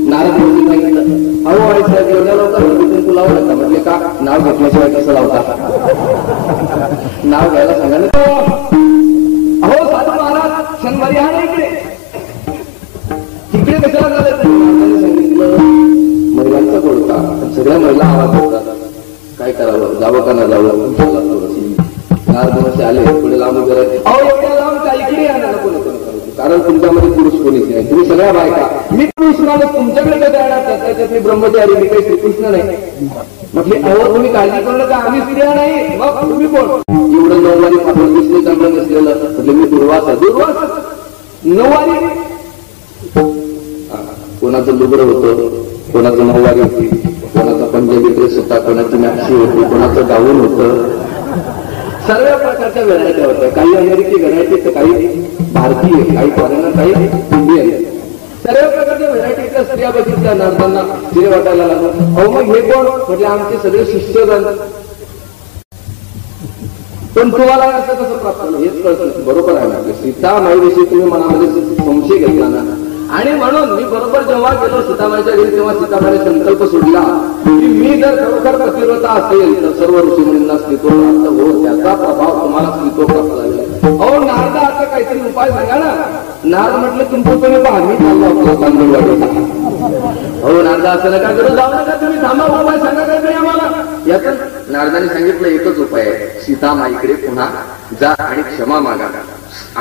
नारद मुनी सांगितलं अहो आई साहेब एवढ्या लवकर हळदी कुंकू लावू नका. म्हटले का. नाव घेतल्याशिवाय कसं लावता. नाव घ्यायला सांगा ना. अहो साधू महाराज, शनिवारी हा नाही इकडे. तिकडे कशाला झालं. सांगितलं महिलांचा घोडका. सगळ्या महिला आवाज होतात. काय करावं, जावं का नाही जावं. नारद महर्षी आले. पुढे लांब गेले. अहो एवढ्या लांब काय इकडे येणार कोण, कारण तुमच्यामध्ये पुरुष कोणीच नाही. तुम्ही सगळ्या बायका. मी पुरुष माणूस तुमच्याकडे कसं येणार. त्याच्यात मी ब्रह्मचारी, मी काही श्रीकृष्ण नाही. म्हटले अहो तुम्ही काळजी करू नका, आम्ही स्त्रिया नाही. मग तुम्ही कोण. एवढं नऊवारी पाठवून दिसले चांगलं नसलेलं. म्हटले मी दुर्वास आहे. दुर्वास नऊवारी. कोणाचं लुगडं होतं, कोणाचं नऊवारी होती, कोणाचा पंजाबी ड्रेस होता, कोणाची नाक्षी होती, कोणाचं गाऊन होतं. सर्व प्रकारच्या व्हरायट्या होत्या. काही अमेरिकी व्हरायटी तर काही भारतीय, काही फॉरेनर, काही इंडियन. सर्व प्रकारच्या व्हरायटीच्या स्त्रिया बघितल्या. नारदांना स्त्रिय वाटायला लागलं. अहो मग हे कोण. म्हणजे आमचे सगळे शिष्यगण. पण तुम्हाला असं कसं प्राप्त झालं हेच कळत नाही. बरोबर आहे ना, सीता माईविषयी तुम्ही मनामध्ये संशय घेतला ना. आणि म्हणून मी बरोबर जेव्हा गेलो सीतामाईच्या घरी तेव्हा सीतामाईने संकल्प सोडला की मी जर खरोखर पतिव्रता असेल तर सर्व ऋषीमुनींना स्त्रीत्व प्राप्त हो, त्याचा प्रभाव तुम्हाला स्त्रीत्व प्राप्त झाला. अहो नारदा आता काहीतरी उपाय सांगा ना. नारद म्हटलं तुमचं तुम्ही पहा, मी चाललो आपला तांदूळ वाटत. अहो नारदा असं नका करू, जाऊ नका तुम्ही, थांबा, उपाय सांगा काहीतरी आम्हाला. यातून नारदाने सांगितलं एकच उपाय आहे, सीतामाईकडे पुन्हा जा आणि क्षमा मागा.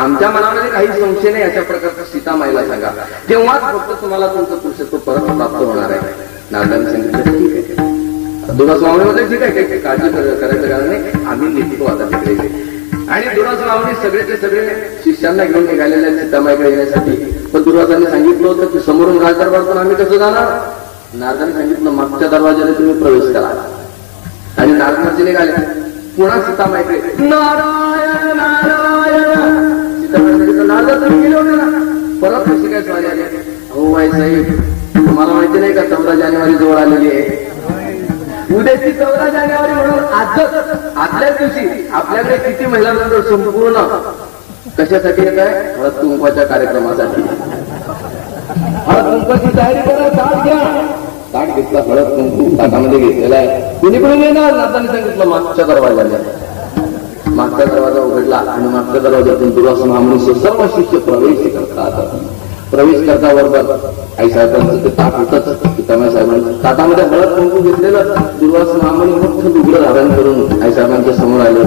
आमच्या मनामध्ये काही संशय नाही अशा प्रकारचं सीतामाईला सांगा, तेव्हाच फक्त तुम्हाला तुमचं पुरुषत्व परत प्राप्त होणार आहे. नारदाने सांगितलं ठीक आहे. दुरास्वामी मध्ये ठीक आहे, काही काळजी करायचं कारण नाही, आम्ही निघतो आता तिकडे. आणि दुरास्वामी सगळेचे सगळे शिष्यांना घेऊन निघालेले आहेत सीतामाईकडे येण्यासाठी. पण दुर्वासाने सांगितलं होतं की समोरून राजदरबारातून आम्ही कसं जाणार. नारदाने सांगितलं मागच्या दरवाजाने तुम्ही प्रवेश करा. आणि नारदाजी निघाले पुन्हा सीतामाईकडे. नारायण नारायण. सीतामाई सांगितलं नारदा तुम्ही गेले होते ना, परत कशी काय स्वारी आली. हो बाई साहेब, तुम्हाला माहिती नाही का 14 जानेवारी जवळ आलेली आहे. उद्याची 14 जानेवारी म्हणून आदल्याच दिवशी आपल्याकडे किती महिलांवर संपूर्ण कशासाठी येत आहे, हळद कुंकवाच्या कार्यक्रमासाठी. हळद कुंकवाची तयारी करा, ताट घ्या. ताट घेतला, हळद कुंकू ताटामध्ये घेतलेला आहे. कुणीकडून येणार. नारदाने सांगितलं मागच्या दरवाजाने. मागचा दरवाजा उघडला आणि मागच्या दरवाजातून दुर्वासा महामुनी सर्व शिष्य प्रवेश करतात. प्रवेश करता बरोबर आई साहेबांचं ते ताट होतच. सीतामाई साहेबांचं ताटामध्ये हळद कुंकू घेतलेलं. दुर्वासा महामुनी मोठं लुगडं धारण करून आई साहेबांच्या समोर आले.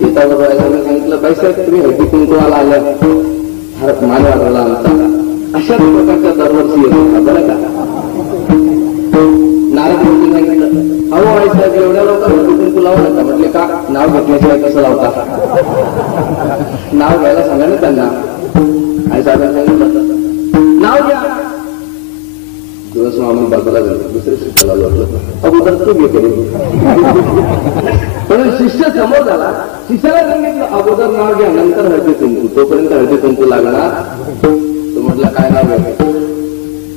येता बरोबर आई साहेबांनी सांगितलं बाई साहेब तुम्ही हळदी कुंकवाला आल्या, फार मान वाढवला आमचा. अशाच प्रकारच्या दरवर्षी येतो बरं का. नारद मूर्ती सांगितलं अहो आई साहेब एवढ्या लवकर हळदी कुंकू लावू नका. म्हटले का, नाव घेतल्याशिवाय कसं लावता, नाव घ्यायला सांगा ना त्यांना. आई साहेबांनी सांगितलं नाव घ्या. दिवस आम्ही बाजूला गेलो, दुसरे शिष्याला वाटलं अगोदर तू घे करून. पण शिष्य समोर झाला. शिष्याला सांगितलं अगोदर नाव घ्या नंतर हळदी कुंकू. तोपर्यंत हळदी कुंकू लागणार. तो म्हटलं काय नाव घ्या.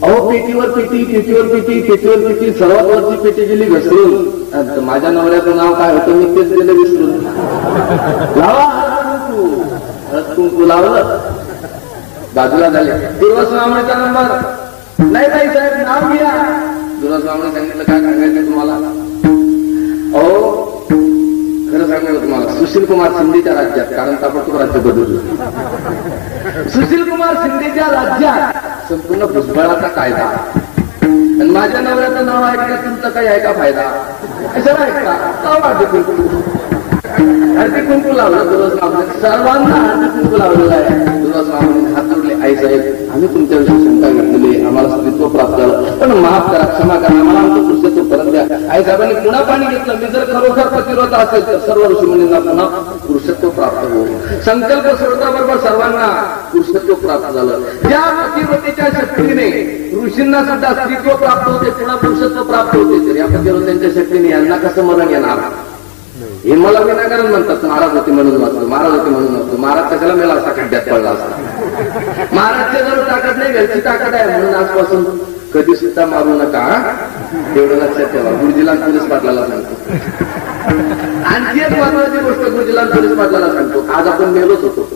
अहो पेटीवर पेटी, पेटीवर पेटी, पेटीवर पेटी, सर्वात वरची पेटी गेली घसरून. माझ्या नवऱ्याचं नाव काय होतं मी तेच गेले विसरून. लावा हळद कुंकू लावलं, बाजूला झाले. दुर्वासाचा नंबर नाही नाही साहेब नाव घ्या. दुर्वासाने सांगितलं काय सांगायचं तुम्हाला. अहो खरं सांगायचं तुम्हाला, सुशील कुमार शिंदेच्या राज्यात, कारण ताबडतोब राज्य बदललं. सुशील कुमार शिंदेच्या राज्यात संपूर्ण भुजबळाचा कायदा. आणि माझ्या नवऱ्याचं नाव ऐकण्यात तुमचा काही आहे का फायदा. कशाला ऐकता. हळदी कुंकू, हळदी कुंकू लावलं. दुर्वासाने सर्वांना हळदी कुंकू लावलेला आहे. दुर्वासाने हात जोडले. आई साहेब आम्ही तुमच्याविषयी शंका घेतलेली, आम्हाला स्त्रीत्व प्राप्त झालं, पण माफ करा, क्षमा करा, आम्हाला आमचं पुरुषत्व परत द्या. आई साहेबांनी पुन्हा पाणी घेतलं. मी जर खरोखर पतिव्रता असेल तर सर्व ऋषीमुनींना पुन्हा पुरुषत्व प्राप्त हो. संकल्प सोडल्याबरोबर सर्वांना पुरुषत्व प्राप्त झालं. त्या पतिव्रतेच्या शक्तीने ऋषींना सुद्धा स्त्रीत्व प्राप्त होते, पुन्हा पुरुषत्व प्राप्त होते. तर या पतिव्रतेच्या शक्तीने यांना कसं मरण येणार. हे मला विनाकारण म्हणतात महाराज होते म्हणून वाचलं, महाराज होते म्हणून वाचलं. महाराज कशाला मेला असता, खड्ड्यात पडला असता. महाराजच्या जर ताकद नाही, घरची ताकद आहे. म्हणून आजपासून कधी सुद्धा मारू नका, तेवढं लक्षात ठेवा. गुरुजीला पोलीस पाटलाला सांगतो. आणखी एक महत्वाची गोष्ट गुरुजीला पोलीस पाटलाला सांगतो. आज आपण मेलोच होतो,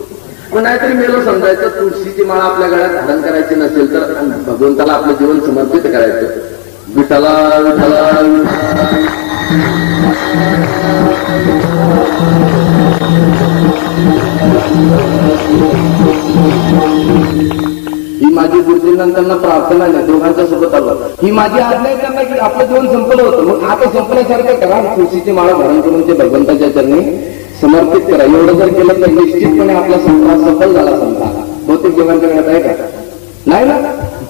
पण नाहीतरी मेलो समजायचं. तुळशीची माळा आपल्या गळ्यात धारण करायची नसेल तर भगवंताला आपलं जीवन समर्पित करायचं. विठ्ठला विठ्ठला ही माझी गुरुजींना त्यांना प्रार्थना नाही, दोघांच्या सोबत आलो. ही माझी आज्ञा आहे त्यांना की आपलं जीवन संपलं होतं, मग आता संपल्यासारखं करा. तुळशीची माळा धारण करून ते भगवंताच्या चरणी समर्पित करा. एवढं जर केलं तर निश्चितपणे आपला संसार सफल झाला. समजा बहुतेक दोघांच्या घरात आहे का नाही ना.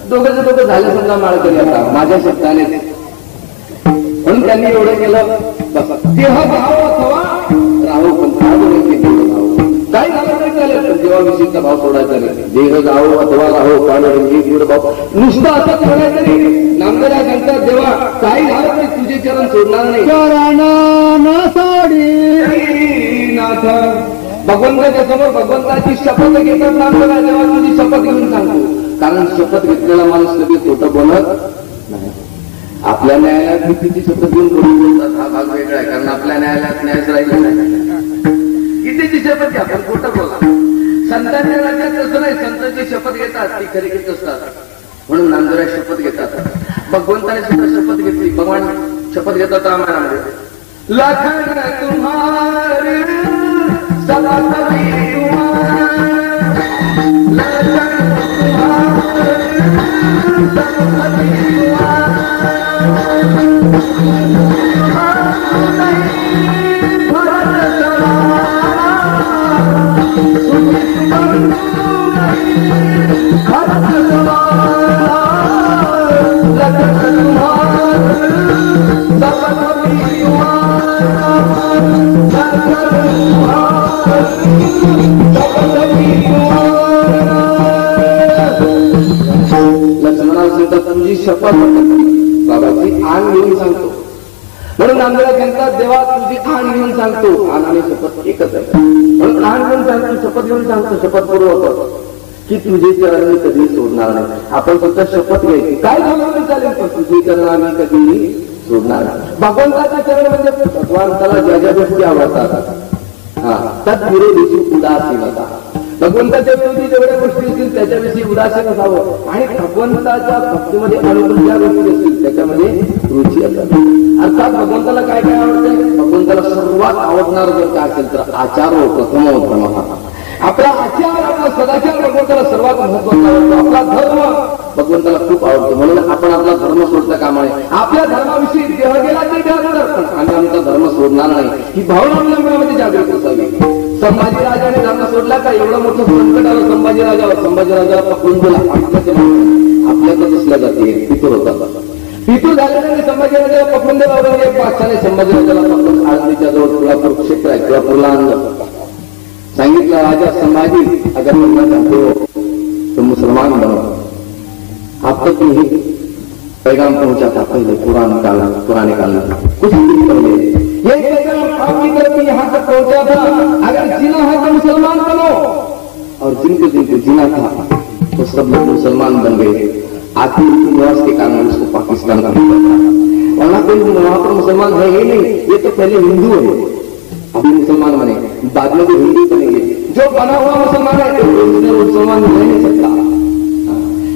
दोघांचे दोघं झाले समजा माळकरी आता माझ्या शब्दाने. म्हणून त्यांनी एवढं केलं बस. देह भाव अथवा राहू, पण काय झालं तरी चालेल, पण देवाविषयीचा भाव सोडायचा नाही. देह जावो अथवा राहो, पांडुरंगी गुड भाव. नुसतं असंच म्हणायचं नाही. नामदेवा सांगतात देवा काही झालं तरी तुझे चरण सोडणार नाही. नाथ भगवंताच्या समोर भगवंताची शपथ घेतात. नामदेवा देवा तुझी शपथ घेऊन सांगतो, कारण शपथ घेतलेला माणूस कधी खोटं बोलत नाही. आपल्या न्यायालयात भीतीची शपथ घेऊन करून बोलतात, हा भाग वेगळा आहे. कारण आपल्या न्यायालयात न्यायच राहिला नाही. गीतेची शपथ घ्या पण खोटं बोला. संतांच्या राज्यात तसं नाही. संतांची शपथ घेतात ती खरी घेत असतात. म्हणून नामदेवराय शपथ घेतात. भगवंताने सुद्धा शपथ घेतली. भगवान शपथ घेतात रामायणामध्ये, लखन तुम्हारे सब कभी तुम्हारे, लखन तुम्हारे सब कभी तुझी शपथ बाबाची आण घेऊन सांगतो. म्हणून नामदेवराय सांगतात, देवा तुझी आण घेऊन सांगतो. आण आणि शपथ एकच आहे. म्हणून आण घेऊन सांगतो, शपथ घेऊन सांगतो, शपथपूर्वक की तुझे चरण मी कधी सोडणार नाही. आपण फक्त शपथ घ्यायची, काय झालं तरी चालेल, पण तुझे चरण आम्ही कधी सोडणार नाही. भगवंताचे चरण म्हणजे भगवंताला ज्या ज्या गोष्टी आवडतात त्यात विरोधीची उदासीनता. भगवंताच्या विरोधी जेवढ्या गोष्टी असतील त्याच्याविषयी उदासीन असावं आणि भगवंताच्या भक्तीमध्ये अनुकूल ज्या गोष्टी असतील त्याच्यामध्ये रुची असावी. अर्थात भगवंताला काय काय आवडतंय? भगवंताला सर्वात आवडणार जर काय असेल तर आचारो प्रथमोत्तम. आपला आचार, आपला सदाचार भगवंताला सर्वात महत्वाचा आवडतो. आपला धर्म भगवंताला खूप आवडतो. म्हणून आपण आपला धर्म सोडता कामा नये. आपल्या धर्माविषयी देह गेला ते पण आम्ही आमचा धर्म सोडणार नाही ही भावना आपल्या मनामध्ये जागृत असावी. संभाजीराजाने धर्म सोडला का? एवढं मोठं संकट आलं संभाजीराजावर. संभाजीराजाला पकडून गेला. आपल्यातच असल्या जाते पितूर होता. पितूर झाल्याने संभाजीराजाला पकडून दिला. एक बादशाने संभाजीराजाला पकडून आळंदीच्या जवळ तुळापूर क्षेत्र आहे, तुळापूरला आणलं. सांगितलं, राजा संभाजी अगर मैं चाहते हो तो मुसलमान बनो. आप तक नहीं पैगाम पहुंचा था पहले पुराने काल में कुछ दिन पहले ये पैगाम आपकी तरफ यहाँ तक पहुंचा था, अगर जीना है तो मुसलमान बनो. और जिनको जीना था तो सब लोग मुसलमान बन गए. आखिर निवास के कारण उसको पाकिस्तान का वहां कोई वहां पर मुसलमान है ही नहीं. ये तो पहले हिंदू है, अभी मुसलमान बने, बाद में भी हिंदू बनेंगे. जो बना हुआ मुसलमान है तो मुसलमान नहीं हो सकता.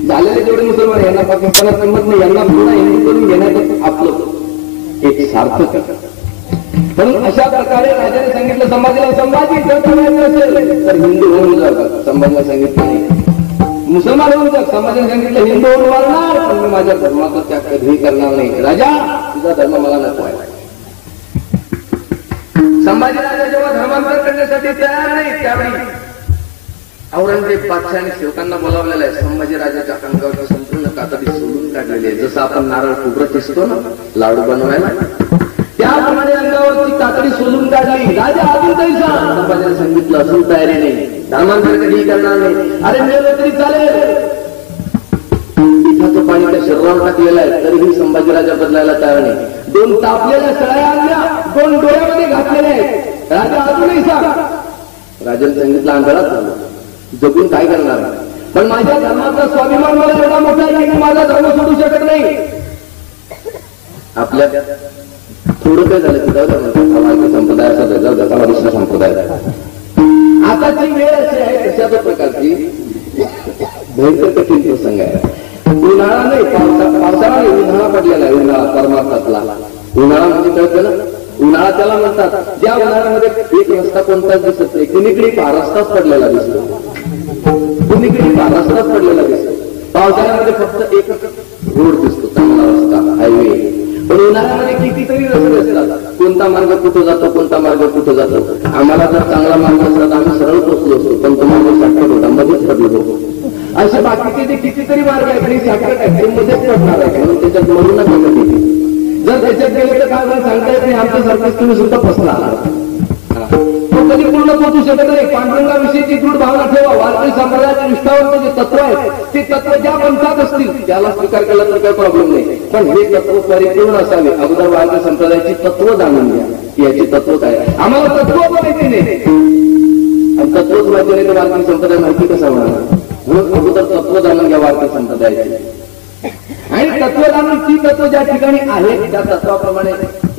झालेले जेवढे मुसलमान यांना पाकिस्तानात किंमत नाही, यांना पुन्हा हिंदू करून घेण्याचं आपलं एक सार्थक. म्हणून अशा प्रकारे राजाने सांगितलं संभाजीला, संभाजी जर करायचं असेल तर हिंदू होऊन जातात. संभाजीने सांगितलं नाही, मुसलमान होऊन जात. संभाजीने सांगितलं हिंदू होऊन मारणार, पण मी माझ्या धर्माचा त्याग कधीही करणार नाही. राजा तुझा धर्म मला नको आहे. संभाजीराजा जेव्हा धर्मांतर करण्यासाठी तयार नाही त्यावेळी औरंगजेब बादशाहाने सेवकांना बोलावलेलं आहे. संभाजीराजाच्या अंगावरची संपूर्ण कातडी सोडून काढलेली आहे. जसं आपण नारळ खोबरं किसतो ना लाडू बनवायला, त्याप्रमाणे अंगावरची कातडी सोडून काढली. राजा अजून काही सांग. संभाजीने सांगितलं अजून तयारी नाही, धर्मांतर कधी करणार नाही. अरे मेलं तरी चालेल. पिठाचं पाणी त्या शरीरावर टाकलेलं आहे तरीही संभाजीराजा बदलायला तयार नाही. 2 तापलेल्या सळ्या आणल्या, 2 डोळ्यामध्ये घातलेल्या आहेत. राजा अजूनही सांग. राजाने सांगितलं आंधळाच झालं, जगून काय करणार, पण माझ्या धर्माचा स्वाभिमान मला एवढा मोठा आहे की माझा धर्म सोडू शकत नाही. आपल्या थोडं काय झालं की जाऊ द्या संप्रदायाचा जाऊ द्या, मला दुसरा संप्रदाय. आताची वेळ अशी आहे तशाच प्रकारची भयंकर कठीण प्रसंग आहे. उन्हाळा नाही, पावसाळा नाही, उन्हाळा पडलेला आहे. उन्हाळा परमार्थातला उन्हाळा म्हणजे कळतं ना, उन्हाळा त्याला म्हणतात ज्या उन्हाळ्यामध्ये एक रस्ता कोणताच दिसत नाही. कुणीकडे रस्ताच पडलेला दिसतो, कुणीकडे रस्ताच पडलेला दिसतो. पावसाळ्यामध्ये फक्त एकच रोड दिसतो, चांगला रस्ता, हायवे. पण उन्हाळ्यामध्ये कितीतरी रस्ते असतात. कोणता मार्ग कुठं जातो, कोणता मार्ग कुठं जातो. आम्हाला जर चांगला मार्ग असला तर आम्ही सरळ पोचलो असतो, पण तो मार्ग शॉर्टकट होता, मध्येच पडलो होतो. असे बाकीचे जे कितीतरी मार्ग आहेत ते शॉर्टकट आहेत, ते मध्येच पडणार आहे. म्हणून त्याच्यात म्हणून नका कधी. जर त्याच्यात गेले तर काय सांगता येत नाही. आमच्या सारखंच तुम्ही सुद्धा फसला. तो कधी पूर्ण पोहोचू शकत नाही. पांडुरंगाविषयीची दृढ भावना ठेवा. वारकरी संप्रदायाच्या निष्ठावरचं जे तत्व आहे ते तत्व ज्या पंथात असतील त्याला स्वीकार केला तर काही प्रॉब्लेम नाही, पण हे तत्व परिपूर्ण असावे. अगोदर वारकरी संप्रदायाची तत्व जाणून घ्या, याची तत्व काय. आम्हाला तत्व माहिती नाही आणि तत्वच माहिती नाही तर वारकरी संप्रदाय माहिती कसा होणार. म्हणून अगोदर तत्व जाणून घ्या वारकरी संप्रदायाचे. आणि तत्व जाणून ती तत्व ज्या ठिकाणी आहेत त्या तत्वाप्रमाणे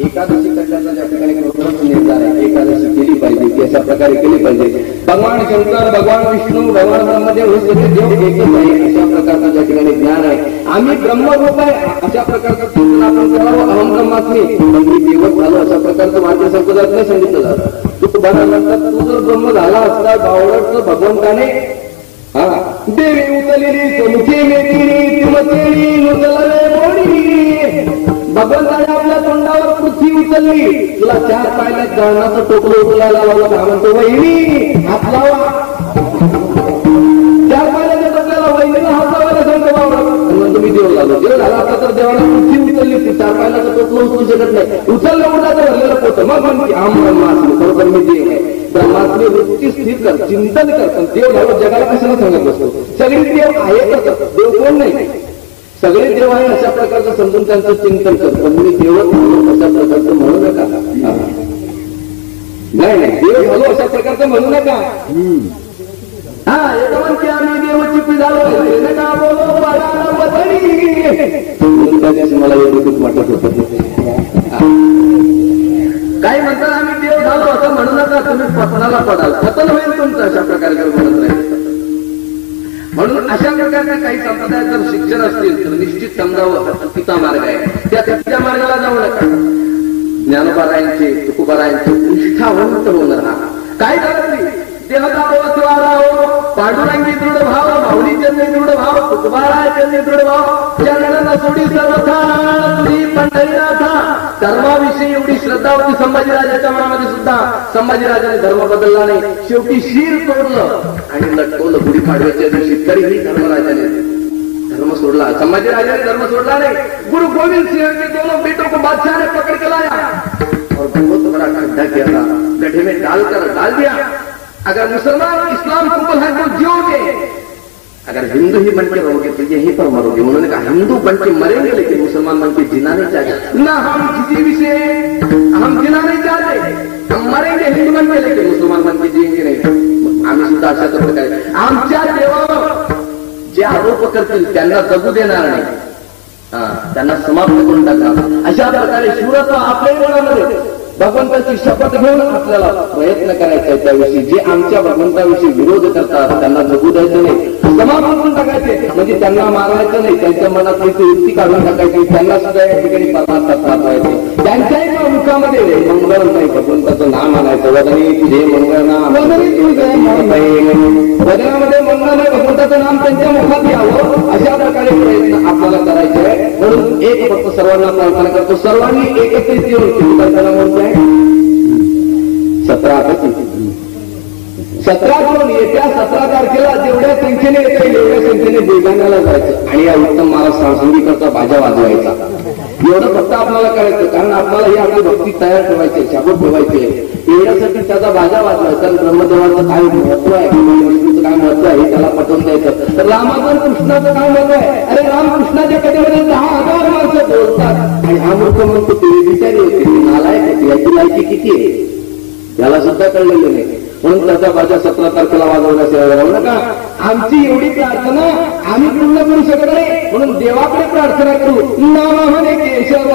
एकादशी करण्याचा ज्या ठिकाणी निर्धार आहे, एकादशी केली पाहिजे, अशा प्रकारे केली पाहिजे. भगवान शंकर, भगवान विष्णू, भगवान ब्रह्मदेव हे सगळे देव एकच आहे अशा प्रकारचं ज्या ठिकाणी ज्ञान आहे. आम्ही ब्रह्मरूप आहे अशा प्रकारचं चिंतन आपण करावं. अहम ब्रह्मास्मी, मी देवच झालो अशा प्रकारचं भारतीय संप्रदायात नाही सांगितलं जातं. तू म्हणतात तू जर ब्रह्म झाला असता बावळट भगवंताने हा देवी उचलेली मुखे मेथिणी तिमतेली नुचलले मोडी. भगवंताने आपल्या तोंडावर पृथ्वी उचलली, तुला 4 पायल्यात जळणाचं टोपलं उचलायला लावलं. म्हणतो वहिनी हात लावा. 4 पायल्याच्या टोपल्याला वहिनीला हात लावायला सांगतो बावळट. म्हणतो मी देव झालो. देव झाला असता तर देवाला पृथ्वी उचलली, 4 पायल्याचं टोपलं उचलू शकत नाही. उचललं उठाचं भरलेलं पोतं. मग म्हणते आम ब्रह्मास्मी, बरोबर मी देव आहे. ब्रह्मास्मी वृत्ती स्थिर कर, चिंतन कर. पण देव झालं जगाला कशाला सांगत बसतो. सगळे देव आहेतच, देव कोण नाही. सगळे देव आहे अशा प्रकारचं समजून त्यांचं चिंतन कर. पण मी देवच म्हणून अशा प्रकारचं म्हणू नका. नाही देव झालो अशा प्रकारचं म्हणू नका. हा एक म्हणते आम्ही देवची पी झालो नका बोलो मला एवढं खूप वाटत होतं. काही म्हणतात आम्ही देव झालो असं म्हणू नका, तुम्ही पतनाला पडाल, पतन होईल तुमचं अशा प्रकारे म्हणत राहील. म्हणून अशा प्रकारचे काही संप्रदाय जर शिक्षण असतील तर निश्चित समजावं चुकीचा मार्ग आहे. त्या चुकीच्या मार्गाला जाऊ नका. ज्ञानोबारायांचे तुकोबारायांचे निष्ठावंत होणार. काय झालं देहदा द्वारा हो पांडुरंगी दृढ भाव, माऊलीचे दृढ भाव, तुकोबाराचे दृढ भाव, चरण सोडी सर्वथा तुझी पंढरीनाथा. धर्माविषयी एवढी श्रद्धा होती संभाजीराजाच्या मनामध्ये सुद्धा. संभाजीराजाने धर्म बदलला नाही. शेवटी शीर तोडलं आणि लटकवलं गुढीपाडव्याच्या दिवशी. तरीही धर्मराजाने धर्म सोडला. संभाजीराजाने धर्म सोडला नाही. गुरु गोविंद सिंह के दोनों बेटों को बादशाह ने पकड़ के लाया और बहुत बड़ा गड्ढा किया, गड्ढे में डाल दिया. अगर मुसलमान इस्लाम कबूल है तो जियोगे, अगर हिंदू ही बनके रहोगे तो यहीं पर मरोगे. उन्होंने कहा हिंदू बनके मरेंगे लेकिन मुसलमान बनके जीना नहीं चाहते. ना हम किसी भी से हम जीना नहीं चाहते. हम मरेंगे हिंदू बनके लेकिन मुसलमान बनके जिएंगे नहीं. आम्ही सुद्धा अशा प्रकारे आमच्या देवावर जे आरोप करतील त्यांना जगू देणार नाही. त्यांना समाप्त करून टाकणार. अशा प्रकारे शूरत्व आपल्या मनामध्ये भगवंताची शपथ घेऊन आपल्याला प्रयत्न करायचा आहे. त्याविषयी जे आमच्या भगवंताविषयी विरोध करतात त्यांना जगू द्यायचं नाही, समाप्त करून टाकायचे. म्हणजे त्यांना मारायचं नाही, त्यांच्या मनात वृत्ती काढून टाकायची. त्यांना सुद्धा या ठिकाणी परमात्मा पाठवायचे. त्यांच्याही मुखामध्ये मंगळ नाही, भगवंताचं नाम आणायचं. वदनी तुझे मंगळ नाम, वदनामध्ये मंगळ नाही, भगवंताचं नाम त्यांच्या मुखात यावं अशा प्रकारे प्रयत्न आपल्याला करायचे आहे. म्हणून एक फक्त सर्वांना प्रार्थना करतो, सर्वांनी एकत्रित येऊन प्रार्थना म्हणतोय 17 जून येत्या 17 तारखेला जेवढ्या संख्येने येता येईल एवढ्या संख्येने बुलढाण्याला जायचं आणि या उत्तम महाराज सांसंगिकाचा बाजा वाजवायचा. एवढं फक्त आपल्याला करायचं. कारण आपल्याला ही आपली भक्ती तयार ठेवायची, शाबूत ठेवायची. एवढ्यासाठी त्याचा बाजा वाजवायचा. कारण ब्रह्मदेवाचं काय महत्व आहे, विष्णूचं काय महत्व आहे त्याला पटवून द्यायचं. तर रामाचं कृष्णाचं काय महत्व आहे. अरे रामकृष्णाच्या कथेमध्ये 10,000 माणसं बोलतात आणि हा मूर्ख म्हणतो तुम्ही विचारी होते, नालायक होते, याची लायकी किती आहे त्याला सुद्धा कळलेलं नाही. म्हणून त्याचा बाजा 17 तारखेला वाजवण्यास राहू नका. आमची एवढी प्रार्थना आम्ही पूर्ण करू शकत नाही. म्हणून देवाकडे प्रार्थना करू. नामाने केशव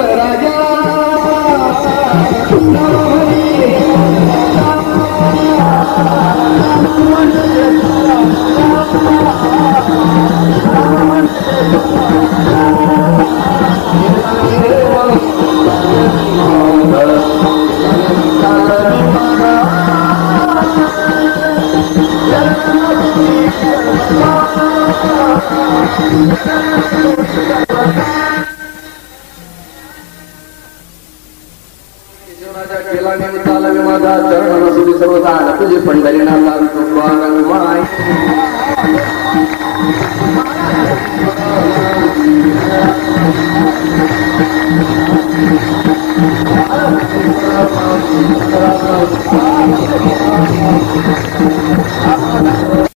राजा केला निमित्ताला माझा चरण तुझे सर्वदा तुझे पंढरीनाथ माय